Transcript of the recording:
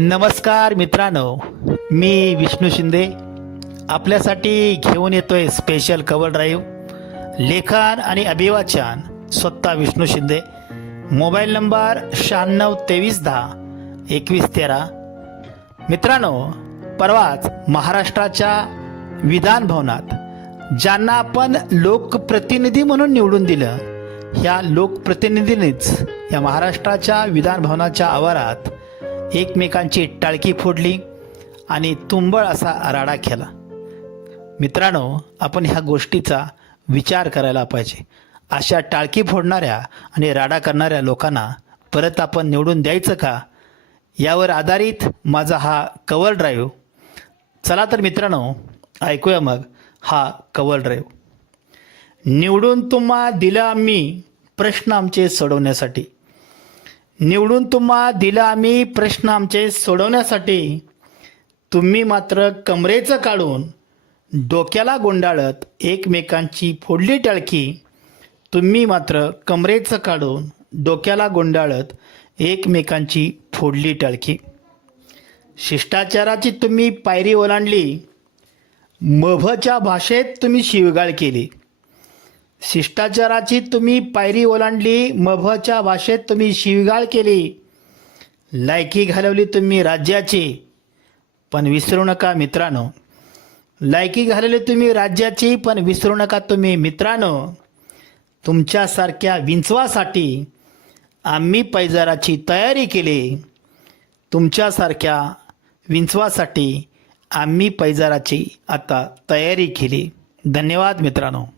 नमस्कार मित्रांनो, मी विष्णू शिंदे आपल्यासाठी घेऊन येतोय स्पेशल कव्हर ड्राईव्ह लेखन आणि अभिवाचन स्वतः विष्णू शिंदे. Mobile number 9623102113. मित्रांनो, परवाच महाराष्ट्राच्या विधान भवनात ज्यांना आपण लोकप्रतिनिधी म्हणून निवडून दिलं, ह्या लोकप्रतिनिधींनीच या महाराष्ट्राच्या विधान भवनाच्या आवारात एकमेकांची टाळकी फोडली आणि तुंबळ असा राडा केला. मित्रांनो, आपण ह्या गोष्टीचा विचार करायला पाहिजे. अशा टाळकी फोडणाऱ्या आणि राडा करणाऱ्या लोकांना परत आपण निवडून द्यायचं का, यावर आधारित माझा हा कव्हर ड्राईव्ह. चला तर मित्रांनो, ऐकूया मग हा कव्हर ड्राईव्ह. निवडून तुम्हा दिलं आम्ही प्रश्न आमचे सोडवण्यासाठी. निवडून तुम्हा दिलं आम्ही प्रश्न आमचे सोडवण्यासाठी. तुम्ही मात्र कमरेचं काढून डोक्याला गुंडाळत एकमेकांची फोडली टाळकी. तुम्ही मात्र कमरेचं काढून डोक्याला गुंडाळत एकमेकांची फोडली टाळकी. शिष्टाचाराची तुम्ही पायरी ओलांडली, मभच्या भाषेत तुम्ही शिवगाळ केली. शिष्टाचाराची तुम्ही पायरी ओलांडली, मभच्या भाषेत तुम्ही शिवगाळ केली. लायकी घालवली तुम्ही राज्याची, पण विसरू नका मित्रांनो. लायकी घालवली तुम्ही राज्याची, पण विसरू नका तुम्ही मित्रांनो. तुमच्यासारख्या विंचवासाठी आम्ही पैजाराची तयारी केली. तुमच्यासारख्या विंचवासाठी आम्ही पैजाराची आता तयारी केली. धन्यवाद मित्रांनो.